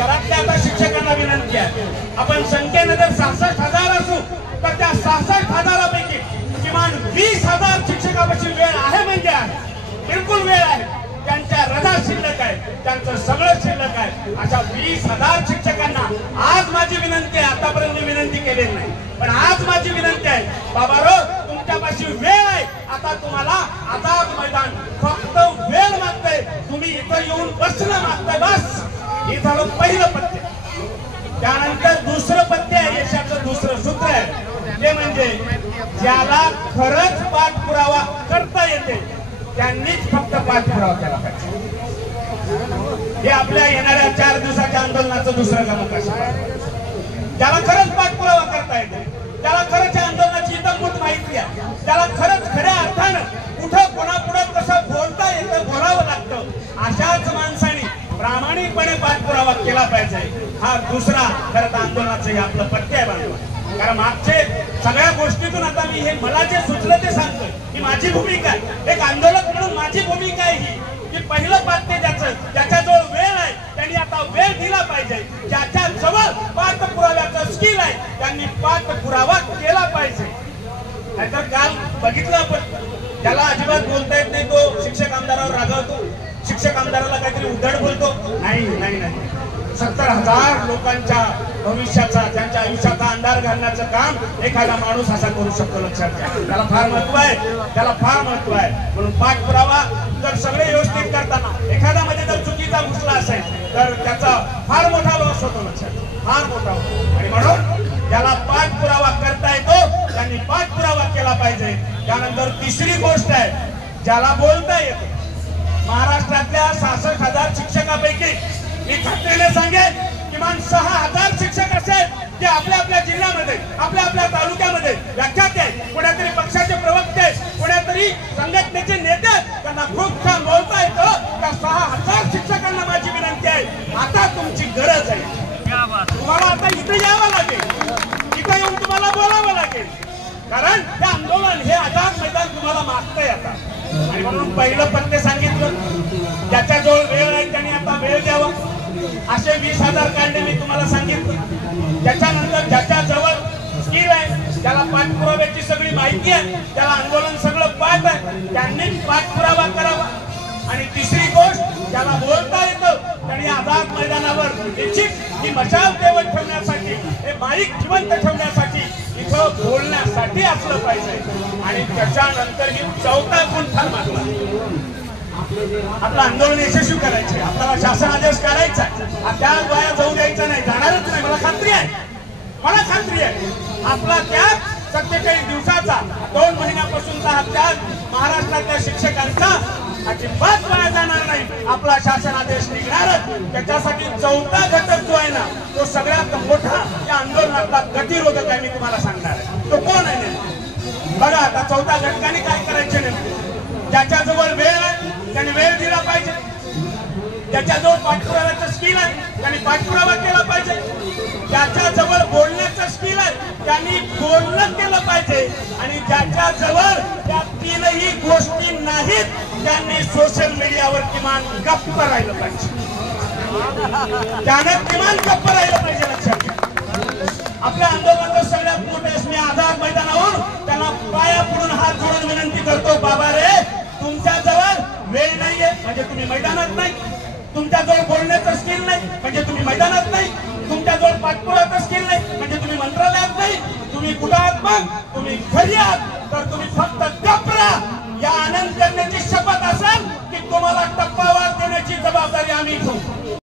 घरातल्या आता शिक्षकांना विनंती आहे, आपण संख्येने जर 66,000 असू तर त्या 66,000पैकी किमान 20,000 शिक्षकापाशी वेळ आहे म्हणजे आहे, बिलकुल वेळ आहे. त्यांच्या रजा शिल्लक आहे, त्यांचं सगळं शिल्लक आहे. अशा 20,000 शिक्षकांना आज माझी विनंती आहे, आतापर्यंत विनंती केलेली नाही, पण आज माझी विनंती आहे, बाबारो तुमच्यापाशी वेळ आहे. आता तुम्हाला आझाद मैदान फक्त वेळ मागतंय, तुम्ही इथं येऊन बसणं मागताय, बस. हे झालं पहिलं पत्ते. त्यानंतर दुसरं पत्ते आहे, यशाचं दुसरं सूत्र आहे, ते म्हणजे ज्याला खरंच पाठपुरावा करता येते त्यांनीच फक्त पाठपुरावा केला पाहिजे. हे आपल्या येणाऱ्या 4 दिवसाच्या आंदोलनाचं दुसरं गमक आहे. ज्याला खरंच पाठपुरावा करता येते, त्याला खरंच आंदोलनाची इतंभूत माहिती आहे, त्याला खरंच खऱ्या अर्थानं कुठं कोणापुढे कसं बोलता येतं, बोलावं लागतं, अशाच माणसाने प्रामाणिकपणे पाठपुरावा केला पाहिजे. हा दुसरा खरं आंदोलनाचं हे आपलं पत्ते आहे बांधवा. कारण मागचे सगळ्या गोष्टीतून आता मी हे मला जे सुचलं ते सांगतोय, ही माझी भूमिका आहे, एक आंदोलक म्हणून माझी भूमिका आहे ही, की पहिलं पत्ते ज्याच्याजवळ वेळ आहे त्यांनी आता वेळ दिला पाहिजे. ज्याच्या जवळ पाठपुराव्याचं स्किल आहे त्यांनी पाठपुरावा केला पाहिजे. नाहीतर काल बघितलं आपण, ज्याला अजिबात बोलता येत नाही तो शिक्षक आमदारावर रागावतो, शिक्षक आमदाराला काहीतरी उद्धट बोलतो. नाही नाही नाही, 70,000 लोकांच्या भविष्याचा, त्यांच्या आयुष्याचा अंधार घालण्याचं काम एखादा माणूस असा करू शकतो, लक्षात घ्या. त्याला फार महत्व आहे, त्याला फार महत्व आहे. म्हणून पाठपुरावा जर सगळे व्यवस्थित करताना एखाद्यामध्ये जर चुकीचा घुसला असेल तर त्याचा फार मोठा लॉस होतो, लक्षात, फार मोठा होतो. आणि म्हणून ज्याला पाठपुरावा करता येतो त्यांनी पाठपुरावा केला पाहिजे. त्यानंतर तिसरी गोष्ट आहे, ज्याला बोलता येतं. महाराष्ट्रातल्या 66,000 शिक्षकापैकी मी खात्रीने सांगेन किमान 6,000 शिक्षक असेल जे आपल्या आपल्या जिल्ह्यामध्ये, आपल्या आपल्या तालुक्यामध्ये व्याख्याते, कोणातरी पक्षाचे प्रवक्ते, कोणातरी संघटनेचे नेते, त्यांना खूप छान बोलता येतं. त्या 6,000 शिक्षकांना माझी विनंती आहे, आता तुमची गरज आहे. तुम्हाला आता इथे यावं लागेल, इथे येऊन तुम्हाला बोलावं लागेल, कारण हे आंदोलन, हे आझाद मैदान तुम्हाला मागतंय आता. आणि म्हणून पहिलं पत्ते सांगितलं, ज्याच्याजवळ वेळ आहे त्यांनी आता वेळ द्यावा. असे 20,000 काढले मी तुम्हाला सांगितलं. त्याच्यानंतर ज्याच्याजवळ स्किल आहे, त्याला पाठपुराव्याची सगळी माहिती आहे, त्याला आंदोलन सगळं पाठ आहे, त्यांनी पाठपुरावा करावा. आणि तिसरी गोष्ट, ज्याला बोलता येतं त्यांनी आझाद मैदानावर निश्चित ही मशाल तेवत ठेवण्यासाठी, हे माईक जिवंत ठेवण्यासाठी इथं बोलण्यासाठी असलं पाहिजे. आणि त्याच्यानंतर ही 4था गुण फार महत्त्वाचा, आपलं आंदोलन यशस्वी करायचे, आपल्याला शासन आदेश करायचा, त्या वाया जाऊ द्यायचा नाही, जाणारच नाही. मला खात्री आहे, मला खात्री आहे, आपला त्याग 47 दिवसाचा, 2 महिन्यापासूनचा हा त्याग महाराष्ट्रातल्या शिक्षकांचा अजिबात वाया जाणार नाही. आपला शासन आदेश निघणारच. त्याच्यासाठी 4था घटक जो आहे ना, तो सगळ्यात मोठा या आंदोलनातला गतिरोधक आहे. मी तुम्हाला सांगणार आहे तो कोण आहे. बघा आता 4थ्या घटकाने काय करायचे नाही, ज्याच्याजवळ वेळ आहे त्यांनी वेळ दिला पाहिजे, ज्याच्याजवळ पाठपुराव्याचं स्किल आहे त्यांनी पाठपुरावा केला पाहिजे, ज्याच्याजवळ बोलण्याचं स्किल आहे त्यांनी बोलणं केलं पाहिजे, आणि ज्याच्याजवळ त्या 3ही गोष्टी नाहीत त्यांनी सोशल मीडियावर किमान गप्प राहिलं पाहिजे, त्याने किमान गप्प राहिलं पाहिजे. लक्षात घ्या, आपल्या आंदोलनाचं सगळ्यात मोठं मी आझाद मैदानावर त्यांना पाया पडून हात जोडून विनंती करतो, बाबा रे तुमच्याजवळ वेळ नाहीये म्हणजे तुम्ही मैदानात नाही, तुमच्याजवळ बोलण्याचं स्किल नाही म्हणजे तुम्ही मैदानात नाही, तुमच्याजवळ पाठपुराव्याचं स्किल नाही म्हणजे तुम्ही मंत्रालयात नाही, तुम्ही कुठं आहात, मग तुम्ही घरी आहात तर तुम्ही फक्त गप्प राहा. या आनंद